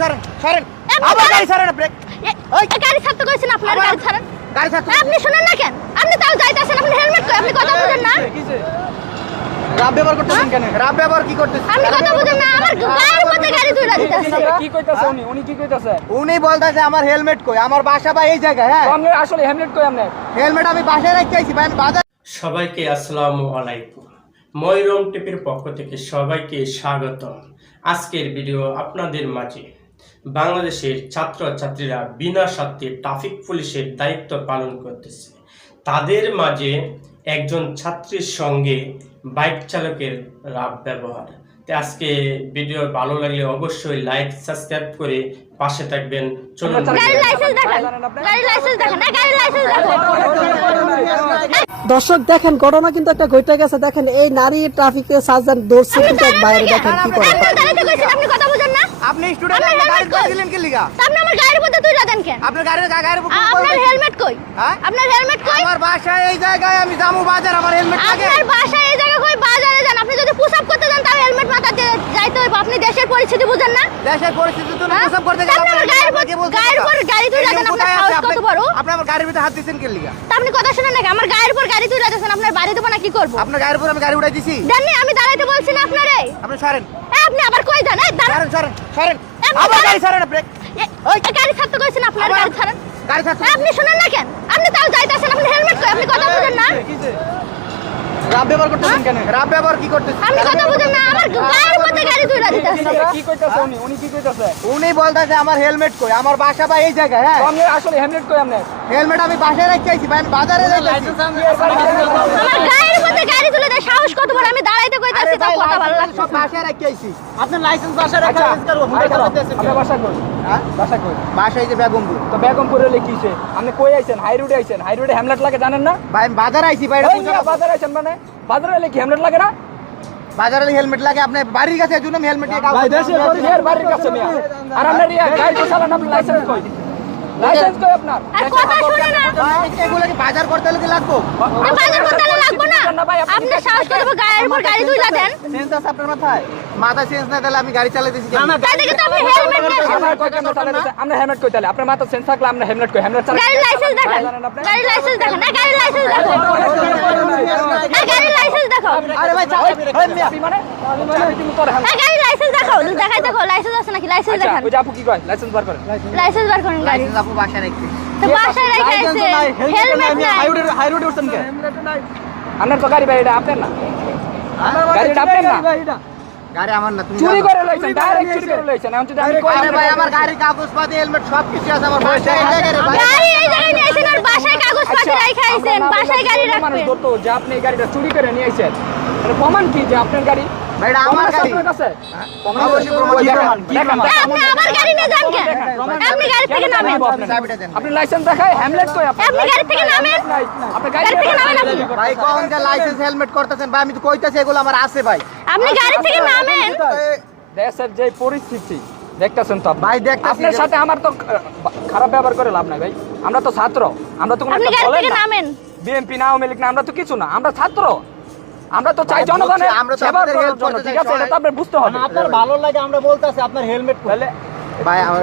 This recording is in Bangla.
ছাড়েন ছাড়েন ছাড়েন আবার গাড়ি ছাড়েন ব্রেক ওই গাড়ি ছাড়তে কইছেন আপনার গাড়ি ছাড়েন গাড়ি ছাড়তে আপনি শুনেন না কেন আপনি তাও যাইতাছেন আপনি হেলমেট কই আপনি কথা বুঝেন না রাব ব্যবহার করতেছেন কেন রাব ব্যবহার কি করতেছেন আপনি কথা বুঝেন না আমার গায়ের মধ্যে গাড়ি তুইলা দিতাছে কি কইতাছে উনি কি কইতাছে উনি বলতাছে আমার হেলমেট কই আমার বাসা ভাই এই জায়গায় হ্যাঁ আপনি আসলে হেলমেট কই আপনি হেলমেট আমি বাসায় রেখে আইছি ভাই আমি বাজার সবাইকে আসসালামু আলাইকুম ময়রম টিভির পক্ষ থেকে সবাইকে স্বাগতম। আজকের ভিডিও আপনাদের মাঝে বাংলাদেশের ছাত্রছাত্রীরা বিনা স্বার্থে ট্রাফিক পুলিশের দায়িত্ব পালন করতেছে, তাদের মাঝে একজন ছাত্রীর সঙ্গে বাইক চালকের রাব ব্যবহার। তো আজকে ভিডিও ভালো লাগলে অবশ্যই লাইক সাবস্ক্রাইব করে পাশে থাকবেন। চলুন গাড়ি লাইসেন্স দেখান গাড়ি লাইসেন্স দেখান না গাড়ি লাইসেন্স দেখান। দর্শক দেখেন ঘটনা কিন্তু একটা ঘটে গেছে। দেখেন এই নারী ট্রাফিকে সার্জন দৌড়ছে কিন্তু এক বাইরে দেখেন কি করে। আপনি কথা বুঝেন না আপনি স্টুডেন্ট আপনি গাড়ি করে দিলেন কি লিগা আপনি আমার গাড়ির মধ্যে তুইলা দেন কেন আপনার গাড়ির আপনার হেলমেট কই হ্যাঁ আপনার হেলমেট কই আমার বাসা এই জায়গায় আমি যাবো বাজার আমার হেলমেট লাগে আপনার বাসা এই জায়গা কই বাজারে যান আপনি যদি পুশ আপ করতে যান তাহলে হেলমেট মাথা দিয়ে যাইতে হইব। আপনি দেশের পরিস্থিতি বুঝেন না দেশের পরিস্থিতি তো হ্যাঁ? পুশ আপ করতে গেলে আপনি আমার গাড়ির উপর গাড়ি তুইলা দেন আপনার সাহস কত বড়। আপনি আমার গাড়ির ভিতরে হাত দিছেন কি লিগা তা আপনি কথা শুনেন না আমার গাড়ির উপর গাড়ি তুইলা দেন আপনার বাড়ি দেব না কি করব আপনার গাড়ির উপর আমি গাড়ি উঠাই দিছি জানেন আমি দাঁড়াইতে বলছি না আপনারে আপনি ছাড়েন আপনি আবার কই যান এই দাঁড়ান ছাড়েন ছাড়েন ছাড়েন আপনি আবার দাঁড়ান। গাড়ি ছাড়েন ব্রেক ওই গাড়ি ছাড়তে কইছেন আপনার গাড়ি ছাড়েন গাড়ি ছাড়তে আপনি শুনেন না কেন আপনি তাও যাইতাছেন আপনি হেলমেট কই আপনি কথা বুঝেন না রাব ব্যবহার করতেছেন কেন রাব ব্যবহার কি করতেছেন আপনি কথা বুঝেন না আমার গায়ের মধ্যে গাড়ি তুইলা দিতাছে কি কইতাছে উনি কি কইতাছে উনি বলতাছে আমার হেলমেট কই আমার বাসা ভাই এই জায়গায় হ্যাঁ আপনি আসলে হেলমেট কই আপনি হেলমেট আমি বাসায় রেখে আইছি ভাই আমি বাজারে রেখে আইছি আমার গায়ের মধ্যে গাড়ি তুলে দেয় সাহস কত বড় আমি দাঁড়াইতে কইতাছি তা কথা ভালো লাগছে সব বাসায় রেখে আইছি আপনার লাইসেন্স বাসায় রেখে আচ্ছা চেঞ্জ করব আপনার বাসা কই হ্যাঁ বাসা কই বাসায় যে বেগমপুর তো বেগমপুরে লিখিছে আপনি কই আইছেন হাই রোডে হেলমেট লাগে জানেন না ভাই আমি বাজারে আইছি ভাই এটা ওই মিয়া বাজারে আইছেন মানে বাজারে লিখি হেলমেট লাগে না বাজারে হেলমেট লাগে আপনি বাড়ির কাছে এজন্য হেলমেট দিয়ে ভাই দেশের পরিচয়ের বাড়ির কাছে মিয়া আর আপনার গাড়ি তো চালান আপনি লাইসেন্স কই লাইসেন্স কই আপনার আর কথা শুনে না এগুলো কি বাজার করতে হলে কি লাগবে আর বাজার করতে লাগবে না আপনি সাহস করে গায়ের উপর গাড়ি তুইলা দেন সেন্স আছে আপনার মাথায় মাথায় সেন্স না তাহলে আমি গাড়ি চালাতেছি কেন তাই দেখে তো আপনি হেলমেট আপনার কই কেন চালাতেছে আমরা হেলমেট কই তাহলে আপনার মাথা সেন্স থাকলে আমরা হেলমেট কই হেলমেট চালান গাড়ি লাইসেন্স দেখান গাড়ি লাইসেন্স দেখান না গাড়ি লাইসেন্স দেখান গাড়ি লাইসেন্স দেখাও আরে ভাই আপনি মানে তুমি তোর গাড়ি লাইসেন্স দেখাও দেখাই দেখো লাইসেন্স আছে নাকি লাইসেন্স আচ্ছা দেখান ওই আপু কি কয় লাইসেন্স বার করেন লাইসেন্স বার করেন গাড়ি লাইসেন্স আপু বাসায় রাখছি তো বাসায় রেখে আছে হেলমেট নাই হাই রোডে উঠছেন কেন আপনার তো গাড়ি ভাই এটা আপনার না গাড়িটা আপনার না গাড়ি আমার না তুমি চুরি করে লইছেন ডাইরেক্ট চুরি করে লইছেন এখন যদি আমি কই আরে ভাই আমার গাড়ির কাগজপাতি হেলমেট সব কিছু আছে আমার বাসায় এই জায়গায় রে ভাই গাড়ি এই জায়গায় নিয়ে আইছেন আর বাসায় কাগজপত্র রাইখা আইছেন বাসায় গাড়ি মানুষ রাখবেন ধরতো যে আপনি এই গাড়িটা চুরি করে নিয়ে আইছেন মানে প্রমাণ কি যে আপনার গাড়ি ভাই এটা আমার গাড়ি আপনার কাছে অবশ্যই প্রমাণ কি প্রমাণ দেখান আপনি আবার গাড়ি নিয়ে যান কেন আপনি গাড়ি থেকে নামেন চাবিটা দেন আপনি লাইসেন্স দেখায় হেলমেট কই আপনি গাড়ি থেকে নামেন আপনি গাড়ি গাড়ি থেকে নামেন আপনি ভাই কোন যে লাইসেন্স হেলমেট করতেছেন ভাই আমি তো কইতাছি এগুলো আমার আছে ভাই আপনি গাড়ি থেকে নামেন দেশের যে পরিস্থিতি দেখতেছেন তো ভাই দেখতাছি আপনার সাথে আমার তো খারাপ ব্যবহার করে লাভ নাই ভাই আমরা তো ছাত্র আমরা তো কোনো আপনি একটা গাড়ি বলেন থেকে না নামেন বিএনপি না আওয়ামী লীগ না আমরা তো কিছু না আমরা ছাত্র আমরা তো চাই জনগণের আমরা তো সেবা আপনাদের করার হেল্প জন্য করতে ঠিক চাই আছে এটা তো আপনার বুঝতে হবে আপনার ভালো লাগে আমরা বলতাছি আপনার হেলমেট তাহলে ভাই আমার